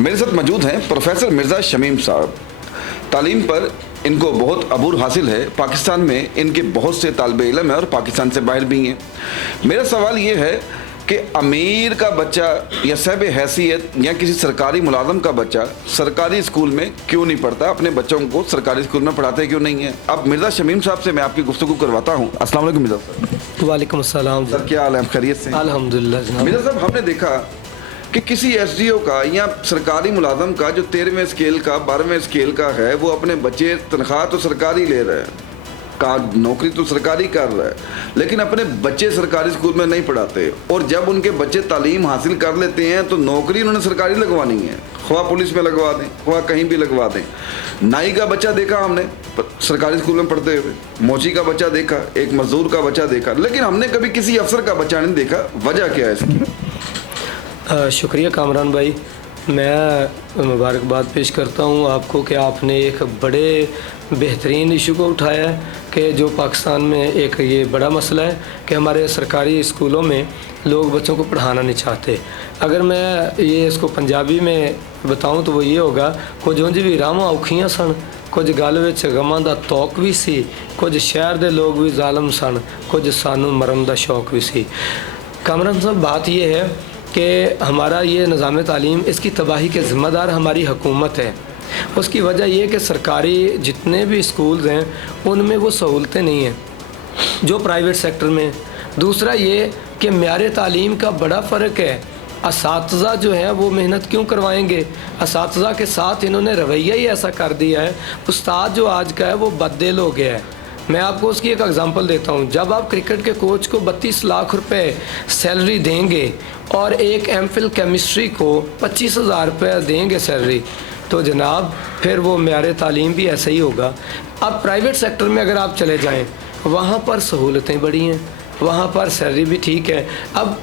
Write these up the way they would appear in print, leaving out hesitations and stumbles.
मेरे साथ मौजूद हैं प्रोफेसर मिर्ज़ा शमीम साहब। तालीम पर इनको बहुत अबूर हासिल है। पाकिस्तान में इनके बहुत से तालिब इल्म हैं और पाकिस्तान से बाहर भी हैं। मेरा सवाल ये है कि अमीर का बच्चा या साहिब हैसियत या किसी सरकारी मुलाजम का बच्चा सरकारी स्कूल में क्यों नहीं पढ़ता, अपने बच्चों को सरकारी स्कूल में पढ़ाते क्यों नहीं है? अब मिर्ज़ा शमीम साहब से मैं आपकी गुफ्तगू करवाता हूँ। अस्सलाम वालेकुम मिर्ज़ा साहब। वालेकुम अस्सलाम सर, क्या हाल है? खैरियत से? अल्हम्दुलिल्लाह जनाब। मिर्ज़ा साहब, हमने देखा कि किसी एसडीओ का या सरकारी मुलाजम का जो 13वें स्केल का 12वें स्केल का है, वो अपने बच्चे तनख्वाह तो सरकारी ले रहे हैं, नौकरी तो सरकारी कर रहा है, लेकिन अपने बच्चे सरकारी स्कूल में नहीं पढ़ाते। और जब उनके बच्चे तालीम हासिल कर लेते हैं तो नौकरी उन्होंने सरकारी लगवानी है, ख्वाह पुलिस में लगवा दें, ख्वाह कहीं भी लगवा दें। नाई का बच्चा देखा हमने सरकारी स्कूल में पढ़ते हुए, मोची का बच्चा देखा, एक मजदूर का बच्चा देखा, लेकिन हमने कभी किसी अफसर का बच्चा नहीं देखा। वजह क्या है इसकी? शुक्रिया कामरान भाई, मैं मुबारकबाद पेश करता हूँ आपको कि आपने एक बड़े बेहतरीन इशू को उठाया है कि जो पाकिस्तान में एक ये बड़ा मसला है कि हमारे सरकारी स्कूलों में लोग बच्चों को पढ़ाना नहीं चाहते। अगर मैं ये इसको पंजाबी में बताऊँ तो वो ये होगा, कुछ उंज भी रावां औखियां सन, कुछ गल विच गमां दा तौक भी सी, कुछ शहर दे लोग भी ज़ालम सन, कुछ सानू मरन दा शौक भी सी। कामरान साहब, बात ये है कि हमारा ये निज़ाम तालीम, इसकी तबाही के ज़िम्मेदार हमारी हुकूमत है। उसकी वजह ये कि सरकारी जितने भी स्कूल्स हैं उनमें वो सहूलतें नहीं हैं जो प्राइवेट सेक्टर में। दूसरा ये कि म्यार तालीम का बड़ा फ़र्क है। असातिज़ा जो है वो मेहनत क्यों करवाएंगे? असातिज़ा के साथ इन्होंने रवैया ही ऐसा कर दिया है। उस्ताद जो आज का है वो बददिल हो गया है। मैं आपको उसकी एक एग्ज़ाम्पल देता हूँ। जब आप क्रिकेट के कोच को 32 लाख रुपए सैलरी देंगे और एक एमफिल केमिस्ट्री को 25,000 रुपये देंगे सैलरी, तो जनाब फिर वो म्यार तालीम भी ऐसा ही होगा। अब प्राइवेट सेक्टर में अगर आप चले जाएं, वहाँ पर सहूलतें बड़ी हैं, वहाँ पर सैलरी भी ठीक है। अब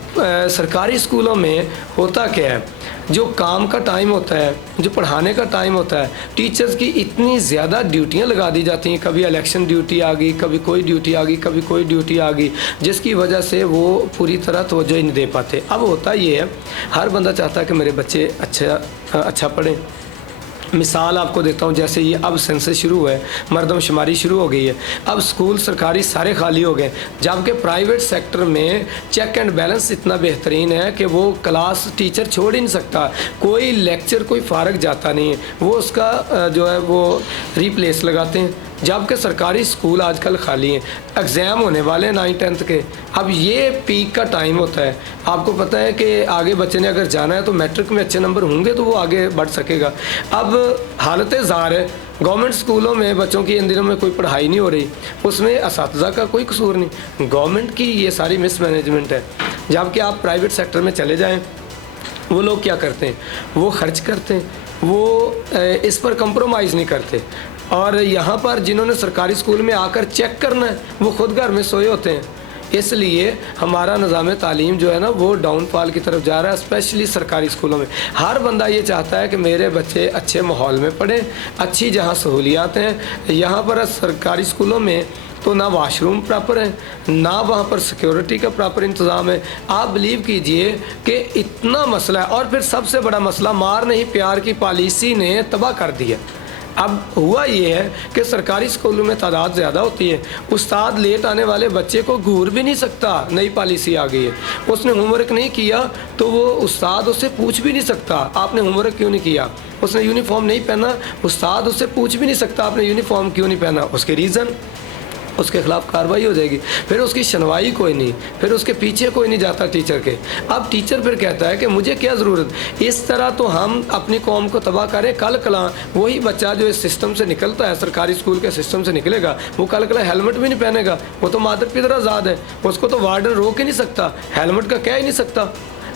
सरकारी स्कूलों में होता क्या है, जो काम का टाइम होता है, जो पढ़ाने का टाइम होता है, टीचर्स की इतनी ज़्यादा ड्यूटियाँ लगा दी जाती हैं। कभी इलेक्शन ड्यूटी आ गई, कभी कोई ड्यूटी आ गई, कभी कोई ड्यूटी आ गई, जिसकी वजह से वो पूरी तरह तवज्जो ही नहीं दे पाते। अब होता ये है, हर बंदा चाहता है कि मेरे बच्चे अच्छा पढ़ें। मिसाल आपको देता हूँ, जैसे ये अब सेंसस शुरू हुआ है, मरदमशुमारी शुरू हो गई है, अब स्कूल सरकारी सारे खाली हो गए, जबकि प्राइवेट सेक्टर में चेक एंड बैलेंस इतना बेहतरीन है कि वो क्लास टीचर छोड़ ही नहीं सकता, कोई लेक्चर कोई फारग जाता नहीं है, वो उसका जो है वो रिप्लेस लगाते हैं। जबकि सरकारी स्कूल आजकल खाली हैं। एग्ज़ाम होने वाले हैं 9th-10th के, अब ये पीक का टाइम होता है। आपको पता है कि आगे बच्चे ने अगर जाना है तो मैट्रिक में अच्छे नंबर होंगे तो वो आगे बढ़ सकेगा। अब हालत ज़ार है, गवर्नमेंट स्कूलों में बच्चों की इन दिनों में कोई पढ़ाई नहीं हो रही, उसमें असातिज़ा का कोई कसूर नहीं, गवर्नमेंट की ये सारी मिसमैनेजमेंट है। जबकि आप प्राइवेट सेक्टर में चले जाएँ, वो लोग क्या करते हैं, वो खर्च करते हैं, वो इस पर कंप्रोमाइज़ नहीं करते। और यहाँ पर जिन्होंने सरकारी स्कूल में आकर चेक करना है, वो खुद घर में सोए होते हैं। इसलिए हमारा निज़ाम तालीम जो है ना, वो डाउनफॉल की तरफ जा रहा है, स्पेशली सरकारी स्कूलों में। हर बंदा ये चाहता है कि मेरे बच्चे अच्छे माहौल में पढ़ें, अच्छी जहाँ सहूलियात हैं। यहाँ पर सरकारी स्कूलों में तो ना वाशरूम प्रॉपर है, ना वहाँ पर सिक्योरिटी का प्रॉपर इंतज़ाम है। आप बिलीव कीजिए कि इतना मसला है। और फिर सबसे बड़ा मसला, मार नहीं प्यार की पॉलिसी ने तबाह कर दिया। अब हुआ ये है कि सरकारी स्कूलों में तादाद ज़्यादा होती है, उस्ताद लेट आने वाले बच्चे को घूर भी नहीं सकता, नई पॉलिसी आ गई है। उसने होमवर्क नहीं किया तो वो उस्ताद उससे पूछ भी नहीं सकता आपने होमवर्क क्यों नहीं किया। उसने यूनिफॉर्म नहीं पहना, उस्ताद उससे पूछ भी नहीं सकता आपने यूनिफॉर्म क्यों नहीं पहना। उसके रीज़न, उसके खिलाफ कार्रवाई हो जाएगी, फिर उसकी सुनवाई कोई नहीं, फिर उसके पीछे कोई नहीं जाता टीचर के। अब टीचर फिर कहता है कि मुझे क्या ज़रूरत। इस तरह तो हम अपनी कौम को तबाह करें। कल कला वही बच्चा जो इस सिस्टम से निकलता है, सरकारी स्कूल के सिस्टम से निकलेगा, वो कल कला हेलमेट भी नहीं पहनेगा, वो तो मादर पितर आज़ाद है, उसको तो वार्डन रोक ही नहीं सकता, हेलमेट का कह ही नहीं सकता।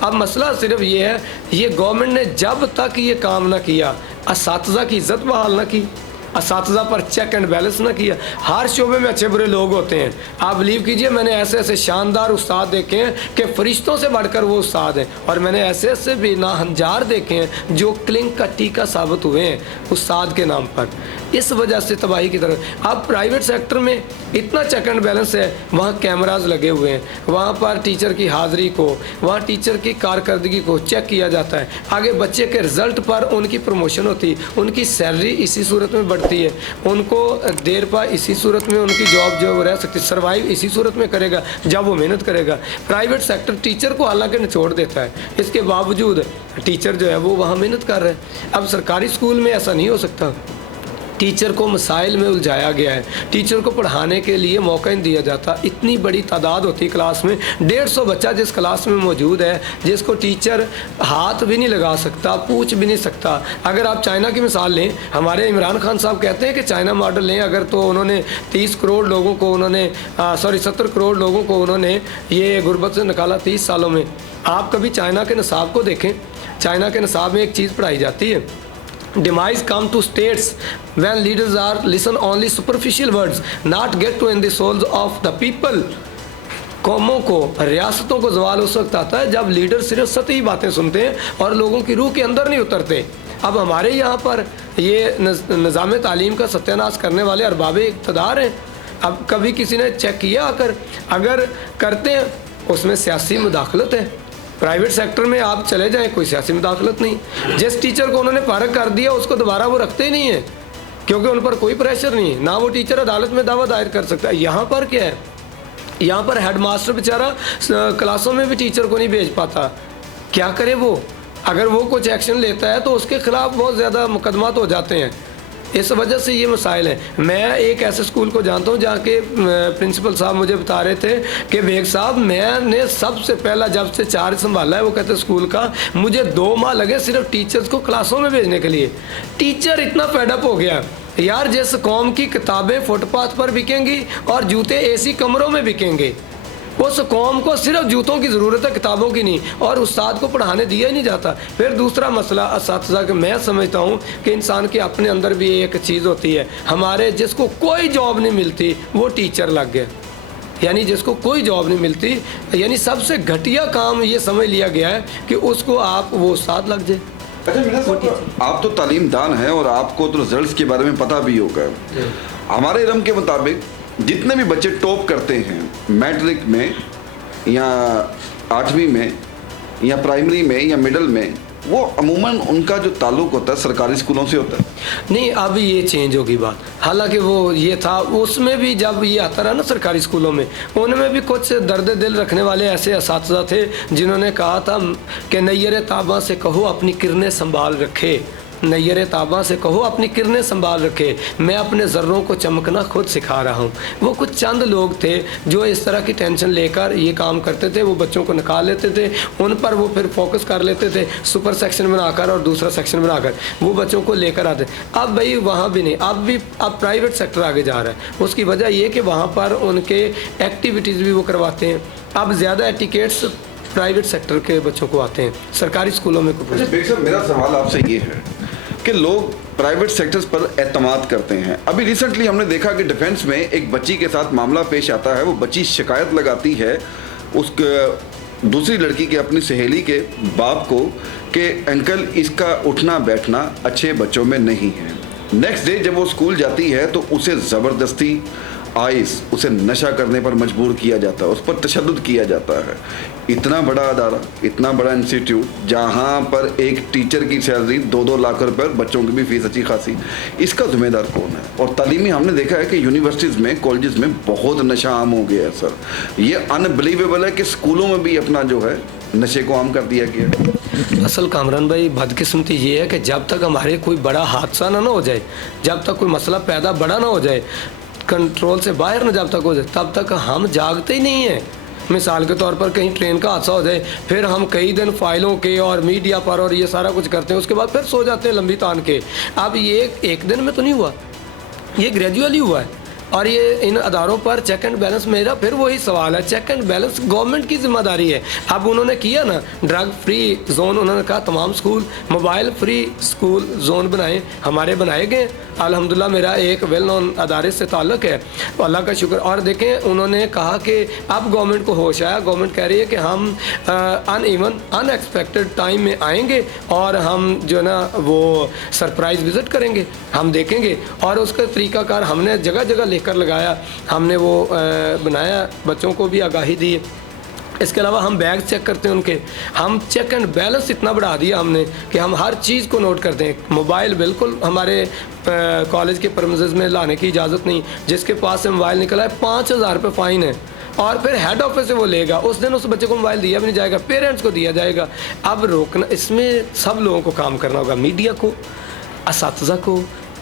अब मसला सिर्फ ये है, ये गवर्नमेंट ने जब तक ये काम ना किया, असातिज़ा की इज़्ज़त बहाल ना की, असातिज़ा पर चेक एंड बैलेंस ना किया। हर शोबे में अच्छे बुरे लोग होते हैं। आप बिलीव कीजिए, मैंने ऐसे ऐसे शानदार उस्ताद देखे हैं कि फरिश्तों से बढ़कर वो उस्ताद हैं, और मैंने ऐसे ऐसे भी नाहंजार देखे हैं जो क्लिंग का टीका साबित हुए हैं उस्ताद के नाम पर। इस वजह से तबाही की तरफ। अब प्राइवेट सेक्टर में इतना चेक एंड बैलेंस है, वहाँ कैमराज लगे हुए हैं, वहाँ पर टीचर की हाज़िरी को, वहाँ टीचर की कारकर्दगी को चेक किया जाता है, आगे बच्चे के रिज़ल्ट पर उनकी प्रमोशन होती है, उनकी सैलरी इसी सूरत में बढ़ती है, उनको देर पर इसी सूरत में उनकी जॉब जो रह सकती है, सर्वाइव इसी सूरत में करेगा जब वो मेहनत करेगा। प्राइवेट सेक्टर टीचर को हालांकि निचोड़ देता है, इसके बावजूद टीचर जो है वो वहाँ मेहनत कर रहे हैं। अब सरकारी स्कूल में ऐसा नहीं हो सकता, टीचर को मसाइल में उलझाया गया है, टीचर को पढ़ाने के लिए मौका नहीं दिया जाता। इतनी बड़ी तादाद होती है क्लास में, 150 बच्चा जिस क्लास में मौजूद है, जिसको टीचर हाथ भी नहीं लगा सकता, पूछ भी नहीं सकता। अगर आप चाइना की मिसाल लें, हमारे इमरान खान साहब कहते हैं कि चाइना मॉडल लें अगर, तो उन्होंने 30 करोड़ लोगों को उन्होंने 70 करोड़ लोगों को उन्होंने ये गुर्बत से निकाला 30 सालों में। आप कभी चाइना के निसाब को देखें, चाइना के निसाब में एक चीज़ पढ़ाई जाती है, demise come to states when leaders are listen only superficial words not get to in the souls of the people। कौमों को, रियासतों को ज़वाल उस वक्त आता है जब लीडर सिर्फ सतही बातें सुनते हैं और लोगों की रूह के अंदर नहीं उतरते। अब हमारे यहाँ पर ये निज़ाम तालीम का सत्यानाश करने वाले अरबाबे इक़्तिदार हैं। अब कभी किसी ने चेक किया आकर, अगर करते हैं उसमें सियासी मुदाखलत है। प्राइवेट सेक्टर में आप चले जाएं, कोई सियासी मुदाखलत नहीं। जिस टीचर को उन्होंने फारग कर दिया उसको दोबारा वो रखते ही नहीं है, क्योंकि उन पर कोई प्रेशर नहीं है, ना वो टीचर अदालत में दावा दायर कर सकता है। यहाँ पर क्या है, यहाँ पर हेड मास्टर बेचारा क्लासों में भी टीचर को नहीं भेज पाता, क्या करे वो? अगर वो कुछ एक्शन लेता है तो उसके खिलाफ बहुत ज़्यादा मुकदमात हो जाते हैं। इस वजह से ये मसाइल हैं। मैं एक ऐसे स्कूल को जानता हूँ जहाँ के प्रिंसिपल साहब मुझे बता रहे थे कि बेग साहब, मैंने सबसे पहला जब से चार्ज संभाला है, वो कहते स्कूल का, मुझे 2 माह लगे सिर्फ टीचर्स को क्लासों में भेजने के लिए। टीचर इतना फेडअप हो गया यार, जिस कौम की किताबें फुटपाथ पर बिकेंगी और जूते एसी कमरों में बिकेंगे, उस कौम को सिर्फ जूतों की ज़रूरत है, किताबों की नहीं, और उस्ताद को पढ़ाने दिया ही नहीं जाता। फिर दूसरा मसला असातिज़ा का, मैं समझता हूँ कि इंसान के अपने अंदर भी एक चीज़ होती है, हमारे जिसको कोई जॉब नहीं मिलती वो टीचर लग गया, यानी जिसको कोई जॉब नहीं मिलती, यानी सबसे घटिया काम ये समझ लिया गया है कि उसको आप वो उस्ताद लग जाए। अच्छा मीना साहब, आप तो तालीमदान हैं और आपको तो रिजल्ट्स के बारे में पता भी होगा। हमारे इल्म के मुताबिक जितने भी बच्चे टॉप करते हैं मैट्रिक में या 8वीं में या प्राइमरी में या मिडिल में, वो अमूमन उनका जो ताल्लुक़ होता है सरकारी स्कूलों से होता है। नहीं, अब ये चेंज होगी बात। हालांकि वो ये था, उसमें भी जब ये आता रहा ना सरकारी स्कूलों में, उनमें भी कुछ दर्द दिल रखने वाले ऐसे असातिज़ा थे जिन्होंने कहा था कि नैयर ताबा से कहो अपनी किरणें संभाल रखे, नैयर ताबा से कहो अपनी किरणें संभाल रखे, मैं अपने ज़र्रों को चमकना खुद सिखा रहा हूँ। वो कुछ चंद लोग थे जो इस तरह की टेंशन लेकर ये काम करते थे, वो बच्चों को निकाल लेते थे, उन पर वो फिर फोकस कर लेते थे, सुपर सेक्शन बनाकर और दूसरा सेक्शन बनाकर वो बच्चों को लेकर आते। अब भाई वहाँ भी नहीं, अब प्राइवेट सेक्टर आगे जा रहा है। उसकी वजह ये कि वहाँ पर उनके एक्टिविटीज़ भी वो करवाते हैं। अब ज़्यादा एटिकेट्स प्राइवेट सेक्टर के बच्चों को आते हैं, सरकारी स्कूलों में कुछ। मेरा सवाल आपसे ये है कि लोग प्राइवेट सेक्टर्स पर एतमाद करते हैं। अभी रिसेंटली हमने देखा कि डिफेंस में एक बच्ची के साथ मामला पेश आता है, वो बच्ची शिकायत लगाती है उस दूसरी लड़की के, अपनी सहेली के बाप को कि अंकल इसका उठना बैठना अच्छे बच्चों में नहीं है। नेक्स्ट डे जब वो स्कूल जाती है तो उसे ज़बरदस्ती उसे नशा करने पर मजबूर किया जाता है, उस पर तशद्दुद किया जाता है। इतना बड़ा अदारा, इतना बड़ा इंस्टीट्यूट जहाँ पर एक टीचर की सैलरी 2-2 लाख रुपए, बच्चों की भी फीस अच्छी खासी, इसका जिम्मेदार कौन है? और तालीमी हमने देखा है कि यूनिवर्सिटीज़ में, कॉलेजेस में बहुत नशा आम हो गया है सर। ये अनबिलीवेबल है कि स्कूलों में भी अपना जो है नशे को आम कर दिया गया। असल कामरान भाई, बदकिस्मती ये है कि जब तक हमारे कोई बड़ा हादसा ना हो जाए, जब तक कोई मसला पैदा बड़ा ना हो जाए, कंट्रोल से बाहर न जब तक हो जाए, तब तक हम जागते ही नहीं हैं। मिसाल के तौर पर कहीं ट्रेन का हादसा हो जाए, फिर हम कई दिन फाइलों के और मीडिया पर और ये सारा कुछ करते हैं, उसके बाद फिर सो जाते हैं लंबी तान के। अब ये एक दिन में तो नहीं हुआ, ये ग्रेजुअली हुआ है। और ये इन अदारों पर चेक एंड बैलेंस, मेरा फिर वही सवाल है, चेक एंड बैलेंस गवर्नमेंट की जिम्मेदारी है। अब उन्होंने किया ना ड्रग फ्री जोन, उन्होंने कहा तमाम school mobile free school zone बनाए, हमारे बनाए गए अल्हम्दुलिल्लाह। मेरा एक वेल नोन अदारे से ताल्लुक़ है, अल्लाह का शुक्र। और देखें उन्होंने कहा कि अब गवर्नमेंट को होश आया, गवर्नमेंट कह रही है कि हम अनइवन अनएक्सपेक्टेड टाइम में आएंगे और हम जो है ना वो सरप्राइज़ विज़िट करेंगे, हम देखेंगे। और उसका तरीक़ाकार हमने जगह जगह लेकर लगाया, हमने वो बनाया, बच्चों को भी आगाही दी। इसके अलावा हम बैग चेक करते हैं उनके, हम चेक एंड बैलेंस इतना बढ़ा दिया हमने कि हम हर चीज़ को नोट करते हैं। मोबाइल बिल्कुल हमारे कॉलेज के परमिसेस में लाने की इजाज़त नहीं, जिसके पास से मोबाइल निकला है 5,000 रुपये फ़ाइन है, और फिर हेड ऑफिस से वो लेगा, उस दिन उस बच्चे को मोबाइल दिया भी नहीं जाएगा, पेरेंट्स को दिया जाएगा। अब रोकना, इसमें सब लोगों को काम करना होगा, मीडिया को, असातिज़ा को,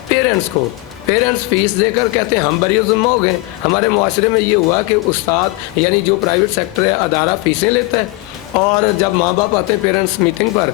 पेरेंट्स को। पेरेंट्स फ़ीस देकर कहते हैं हम बरी ज़िम्मा हो गए। हमारे मुआशरे में ये हुआ कि उस्ताद यानी जो प्राइवेट सेक्टर है अदारा फ़ीसें लेता है, और जब माँ बाप आते हैं पेरेंट्स मीटिंग पर,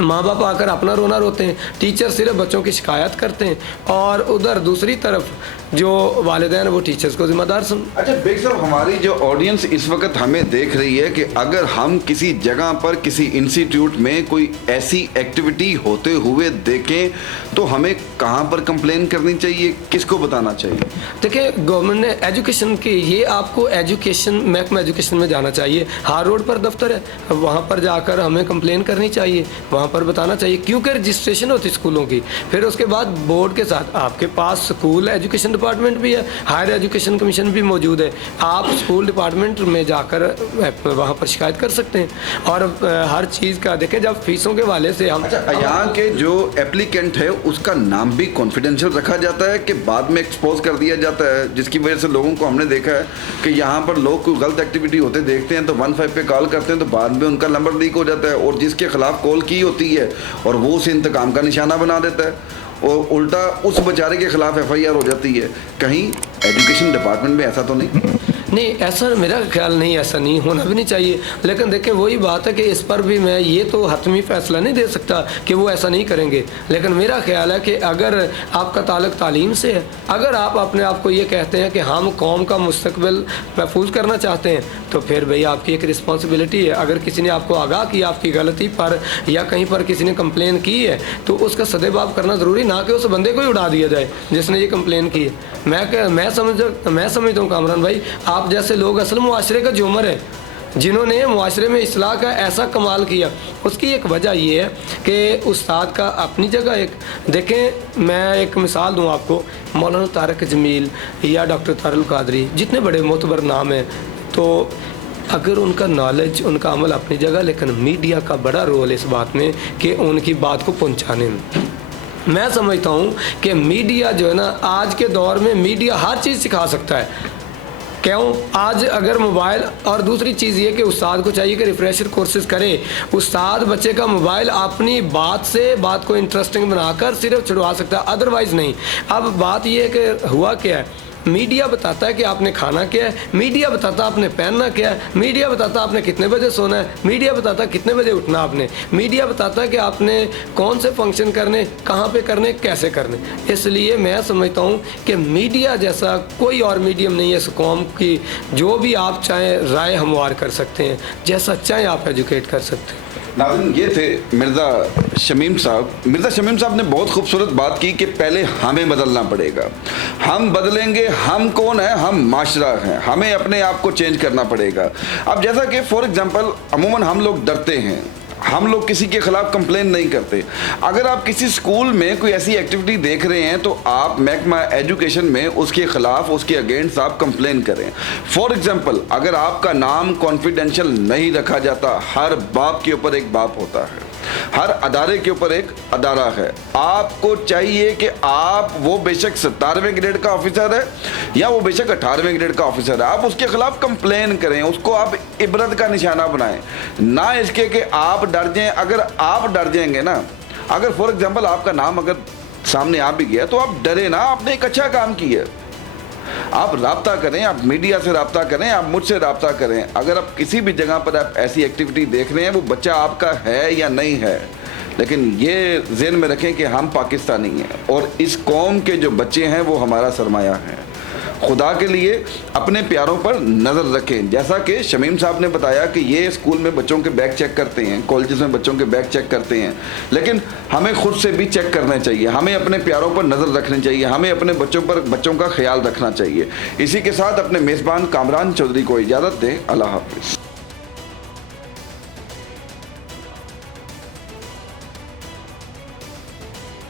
माँ बाप आकर अपना रोना रोते हैं, टीचर सिर्फ बच्चों की शिकायत करते हैं, और उधर दूसरी तरफ जो वालिदैन वो टीचर्स को ज़िम्मेदार अच्छा बेग साहब, हमारी जो ऑडियंस इस वक्त हमें देख रही है कि अगर हम किसी जगह पर किसी इंस्टीट्यूट में कोई ऐसी एक्टिविटी होते हुए देखें तो हमें कहाँ पर कंप्लेन करनी चाहिए, किसको बताना चाहिए? देखिए गवर्नमेंट ने एजुकेशन की, ये आपको एजुकेशन महकमा एजुकेशन में जाना चाहिए, हार रोड पर दफ्तर है, वहाँ पर जाकर हमें कंप्लेन करनी चाहिए, वहाँ पर बताना चाहिए, क्योंकि रजिस्ट्रेशन होती स्कूलों की। फिर उसके बाद बोर्ड के साथ आपके पास स्कूल एजुकेशन डिपार्टमेंट भी है, हायर एजुकेशन कमीशन भी मौजूद है, आप स्कूल डिपार्टमेंट में जाकर वहाँ पर शिकायत कर सकते हैं। और हर चीज़ का देखें, जब फीसों के वाले से हम, अच्छा यहाँ के जो एप्लीकेंट है उसका नाम भी कॉन्फिडेंशियल रखा जाता है कि बाद में एक्सपोज कर दिया जाता है, जिसकी वजह से लोगों को हमने देखा है कि यहाँ पर लोग कोई गलत एक्टिविटी होते देखते हैं तो 15 पे कॉल करते हैं, तो बाद में उनका नंबर लीक हो जाता है, और जिसके खिलाफ कॉल की होती है और वो उसे इंतकाम का निशाना बना देता है, और उल्टा उस बेचारे के खिलाफ FIR हो जाती है। कहीं एजुकेशन डिपार्टमेंट में ऐसा तो नहीं, ऐसा मेरा ख्याल नहीं, ऐसा नहीं होना भी नहीं चाहिए। लेकिन देखें वही बात है कि इस पर भी मैं ये तो हतमी फैसला नहीं दे सकता कि वो ऐसा नहीं करेंगे, लेकिन मेरा ख्याल है कि अगर आपका ताल्लुक तालीम से है, अगर आप अपने आप को ये कहते हैं कि हम कौम का मुस्तकबिल महफूज करना चाहते हैं, तो फिर भाई आपकी एक रिस्पॉन्सिबिलिटी है। अगर किसी ने आपको आगाह किया आपकी गलती पर, या कहीं पर किसी ने कंप्लेन की है, तो उसका सदेबाब करना ज़रूरी, ना कि उस बंदे को ही उड़ा दिया जाए जिसने ये कंप्लेन की है। मैं समझता हूँ कामरान भाई, आप जैसे लोग असल मुआशरे का झूमर है, जिन्होंने मुआशरे में इस्लाह का ऐसा कमाल किया। उसकी एक वजह ये है कि उस्ताद का अपनी जगह एक, देखें मैं एक मिसाल दूं आपको, मौलाना तारक जमील या डॉक्टर तारुल कादरी, जितने बड़े मोतबर नाम हैं, तो अगर उनका नॉलेज, उनका अमल अपनी जगह, लेकिन मीडिया का बड़ा रोल है इस बात में कि उनकी बात को पहुँचाने में। मैं समझता हूँ कि मीडिया जो है ना, आज के दौर में मीडिया हर चीज़ सिखा सकता है। क्यों? आज अगर मोबाइल, और दूसरी चीज़ ये कि उस्ताद को चाहिए कि रिफ्रेशर कोर्सेज करे, उस्ताद बच्चे का मोबाइल अपनी बात से बात को इंटरेस्टिंग बनाकर सिर्फ छुड़वा सकता है, अदरवाइज़ नहीं। अब बात ये है कि हुआ क्या है, मीडिया बताता है कि आपने खाना क्या है, मीडिया बताता है आपने पहनना क्या है, मीडिया बताता है आपने कितने बजे सोना है, मीडिया बताता है कितने बजे उठना आपने, मीडिया बताता है कि आपने कौन से फंक्शन करने, कहाँ पे करने, कैसे करने। इसलिए मैं समझता हूँ कि मीडिया जैसा कोई और मीडियम नहीं है इस कौम की, जो भी आप चाहें राय हमवार कर सकते हैं, जैसा चाहें आप एजुकेट कर सकते हैं। नाज़रीन, ये थे मिर्ज़ा शमीम साहब। मिर्ज़ा शमीम साहब ने बहुत खूबसूरत बात की कि पहले हमें बदलना पड़ेगा, हम बदलेंगे, हम कौन है, हम माशरा हैं, हमें अपने आप को चेंज करना पड़ेगा। अब जैसा कि फॉर एग्जांपल अमूमन हम लोग डरते हैं, हम लोग किसी के खिलाफ कंप्लेन नहीं करते। अगर आप किसी स्कूल में कोई ऐसी एक्टिविटी देख रहे हैं तो आप महकमा एजुकेशन में उसके खिलाफ, उसके अगेंस्ट आप कंप्लेन करें। फॉर एग्जांपल, अगर आपका नाम कॉन्फिडेंशियल नहीं रखा जाता, हर बाप के ऊपर एक बाप होता है, हर अदारे के ऊपर एक अदारा है, आपको चाहिए कि आप, वो बेशक 17वें ग्रेड का ऑफिसर है या वो बेशक 18वें ग्रेड का ऑफिसर है, आप उसके खिलाफ कंप्लेन करें, उसको आप इबरत का निशाना बनाएं, ना इसके कि आप डर जाएं। अगर आप डर जाएंगे ना, अगर फॉर एग्जांपल आपका नाम अगर सामने आ भी गया तो आप डरे ना, आपने एक अच्छा काम किया। आप राब्ता करें, आप मीडिया से राब्ता करें, आप मुझसे राब्ता करें। अगर आप किसी भी जगह पर आप ऐसी एक्टिविटी देख रहे हैं, वो बच्चा आपका है या नहीं है, लेकिन ये ज़हन में रखें कि हम पाकिस्तानी हैं और इस कौम के जो बच्चे हैं वो हमारा सरमाया है। खुदा के लिए अपने प्यारों पर नज़र रखें। जैसा कि शमीम साहब ने बताया कि ये स्कूल में बच्चों के बैग चेक करते हैं, कॉलेजेस में बच्चों के बैग चेक करते हैं, लेकिन हमें खुद से भी चेक करना चाहिए, हमें अपने प्यारों पर नज़र रखनी चाहिए, हमें अपने बच्चों का ख्याल रखना चाहिए। इसी के साथ अपने मेज़बान कामरान चौधरी को इजाज़त दें। अल्लाह हाफ़िज़।